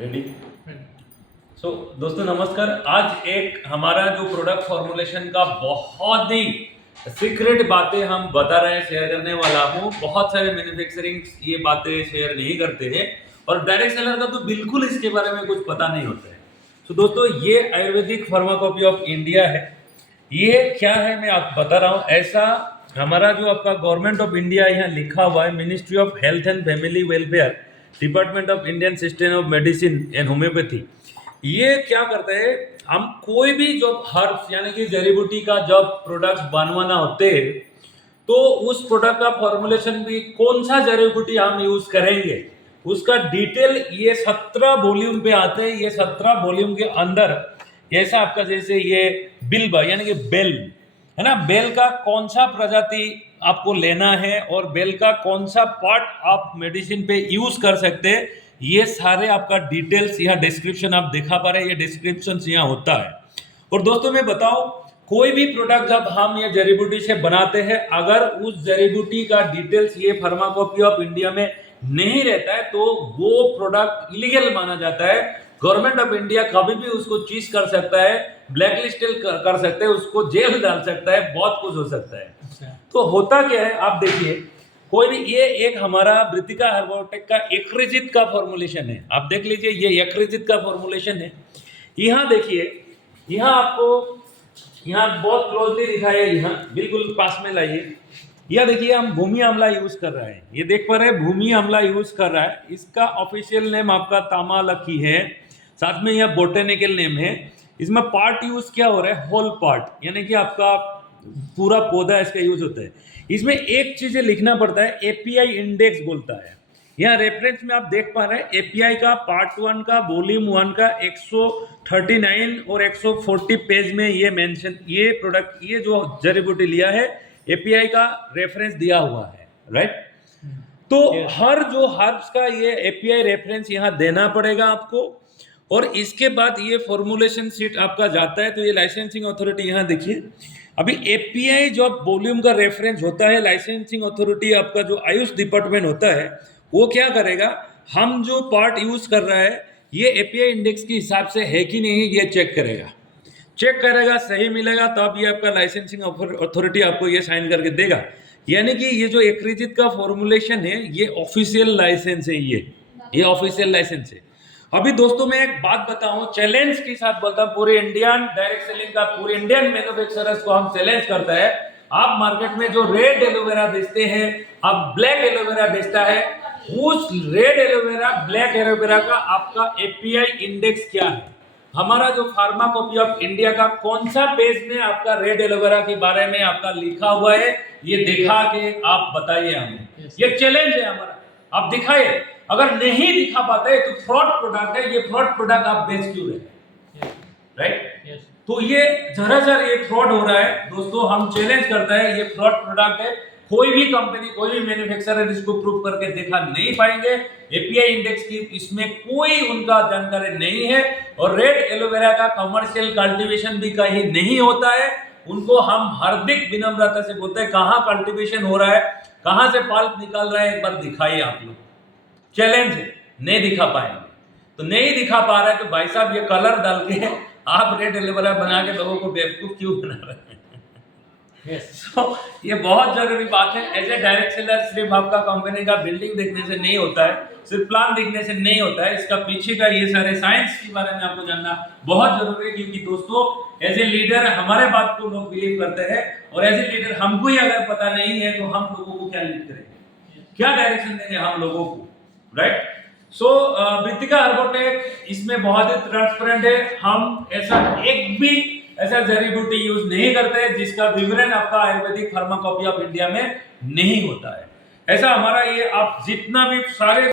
Ready. सो दोस्तों नमस्कार। आज एक हमारा जो प्रोडक्ट फॉर्मुलेशन का बहुत ही सीक्रेट बातें हम बता रहे हैं, शेयर करने वाला हूँ। बहुत सारे मैन्युफैक्चरिंग ये बातें शेयर नहीं करते हैं और डायरेक्ट सेलर का तो बिल्कुल इसके बारे में कुछ पता नहीं होता है। तो दोस्तों ये आयुर्वेदिक फार्माकोपी ऑफ इंडिया है। ये क्या है मैं आप बता रहा हूँ। ऐसा हमारा जो आपका गवर्नमेंट ऑफ इंडिया यहाँ लिखा हुआ है, ministry of health and family welfare, department of Indian system of medicine and homeopathy. ये क्या करते हैं, हम कोई भी जब हर्ब्स यानी कि जड़ी बूटी का जब प्रोडक्ट्स बनवाना होते हैं तो उस प्रोडक्ट का फॉर्मुलेशन भी कौन सा जड़ी बूटी हम यूज करेंगे उसका डिटेल ये 17 वॉल्यूम पे आते हैं। ये 17 वॉल्यूम के अंदर ऐसा आपका जैसे ये बिल्ब यानी कि बेल है ना, बेल का कौन सा प्रजाति आपको लेना है और बेल का कौन सा पार्ट आप मेडिसिन पे यूज कर सकते हैं, ये सारे आपका डिटेल्स यहाँ डिस्क्रिप्शन आप दिखा पा रहे हैं। ये डिस्क्रिप्शन यहाँ होता है। और दोस्तों मैं बताऊं, कोई भी प्रोडक्ट जब हम ये जड़ी बूटी से बनाते हैं, अगर उस जड़ी बूटी का डिटेल्स ये फार्माकोपी ऑफ इंडिया में नहीं रहता है तो वो प्रोडक्ट इलीगल माना जाता है। गवर्नमेंट ऑफ इंडिया कभी भी उसको चीज कर सकता है, ब्लैक लिस्टेड कर सकते हैं, उसको जेल डाल सकता है, बहुत कुछ हो सकता है। तो होता क्या है आप देखिए, कोई भी ये एक हमारा वृत्तिका हर्बोटेक का एक्रिजित का फॉर्मुलेशन है। आप देख लीजिए ये एक्रिजित का फॉर्मुलेशन है। यहाँ देखिए, यहाँ आपको यहाँ बहुत क्लोजली दिखा है, यहाँ बिल्कुल पास में लाइए। यह देखिए हम भूमि आंवला यूज कर रहे हैं, ये देख पा रहे हैं भूमि आंवला यूज कर रहा है। इसका ऑफिशियल नेम आपका तामालकी है, साथ में यह बोटेनिकल नेम है। इसमें पार्ट यूज क्या हो रहा है, होल पार्ट यानी कि आपका पूरा पौधा इसका यूज होता है। इसमें एक चीज लिखना पड़ता है, एपीआई इंडेक्स बोलता है। यहाँ रेफरेंस में आप देख पा रहे हैं एपीआई का पार्ट 1 का वॉल्यूम 1 का 139 और 140 पेज में ये मेंशन, ये प्रोडक्ट, ये जो जड़ी बूटी लिया है एपीआई का रेफरेंस दिया हुआ है, राइट। तो हर जो हर्ब्स का ये एपीआई रेफरेंस यहाँ देना पड़ेगा आपको। और इसके बाद ये फॉर्मुलेशन शीट आपका जाता है तो ये लाइसेंसिंग अथॉरिटी यहाँ देखिए। अभी एपीआई जो वॉल्यूम का रेफरेंस होता है, लाइसेंसिंग अथॉरिटी आपका जो आयुष डिपार्टमेंट होता है वो क्या करेगा, हम जो पार्ट यूज कर रहा है ये एपीआई इंडेक्स के हिसाब से है कि नहीं ये चेक करेगा, सही मिलेगा तब ये आपका लाइसेंसिंग अथॉरिटी आपको ये साइन करके देगा। यानी कि ये जो एक्रिजित का फॉर्मुलेशन है ये ऑफिशियल लाइसेंस है, ये ऑफिशियल लाइसेंस है। अभी दोस्तों मैं एक बात बताऊं, चैलेंज के साथ बोलता हूं, पूरे इंडियन डायरेक्ट सेलिंग का, पूरे इंडियन मैन्युफैक्चरर्स को हम चैलेंज करता है। आप मार्केट में जो रेड एलोवेरा बेचते हैं, आप ब्लैक एलोवेरा बेचता है, उस रेड एलोवेरा ब्लैक एलोवेरा का आपका एपीआई इंडेक्स क्या है, हमारा जो फार्माकोपी ऑफ इंडिया का कौन सा पेज में आपका रेड एलोवेरा के बारे में आपका लिखा हुआ है, ये दिखा के आप बताइए हमें। ये चैलेंज है हमारा, आप दिखाइए। अगर नहीं दिखा पाते तो फ्रॉड प्रोडक्ट है, ये फ्रॉड प्रोडक्ट आप बेच क्यों रहे, राइट। तो ये जरा ये फ्रॉड हो रहा है दोस्तों, हम चैलेंज करते हैं ये फ्रॉड प्रोडक्ट है। कोई भी कंपनी, कोई भी मैन्युफैक्चरर इसको प्रूव करके दिखा नहीं पाएंगे। एपीआई इंडेक्स की इसमें कोई उनका जानकारी नहीं है। और रेड एलोवेरा का कमर्शियल कल्टीवेशन भी कहीं नहीं होता है। उनको हम हार्दिक विनम्रता से बोलते हैं, कहाँ कल्टीवेशन हो रहा है, कहाँ से पल्प निकल रहा है, एक बार दिखाइए आप लोग। चैलेंज है, नहीं दिखा पाएंगे तो नहीं दिखा पा रहे तो भाई साहब ये कलर डाल के आप रेड एलोवेरा बना के लोगों को बेवकूफ क्यों बना रहे हैं। So, ये बहुत जरूरी बात है। एज ए डायरेक्ट सेलर सिर्फ आपका कंपनी का बिल्डिंग देखने से नहीं होता है, सिर्फ प्लान देखने से नहीं होता है, इसका पीछे का ये सारे साइंस के बारे में आपको जानना बहुत जरूरी है। क्योंकि दोस्तों एज ए लीडर हमारे बात को लोग बिलीव करते हैं और एज ए लीडर हमको ही अगर पता नहीं है तो हम लोगों को क्या लीड करेंगे, क्या डायरेक्शन देंगे हम लोगों को, राइट। सो वृत्तिका हर्बोटेक इसमें बहुत ही ट्रांसपेरेंट है। हम ऐसा एक भी ऐसा जड़ी बूटी यूज नहीं करते जिसका विवरण आपका आयुर्वेदिक फार्माकोपी ऑफ इंडिया में नहीं होता है। ऐसा हमारा ये आप जितना भी सारे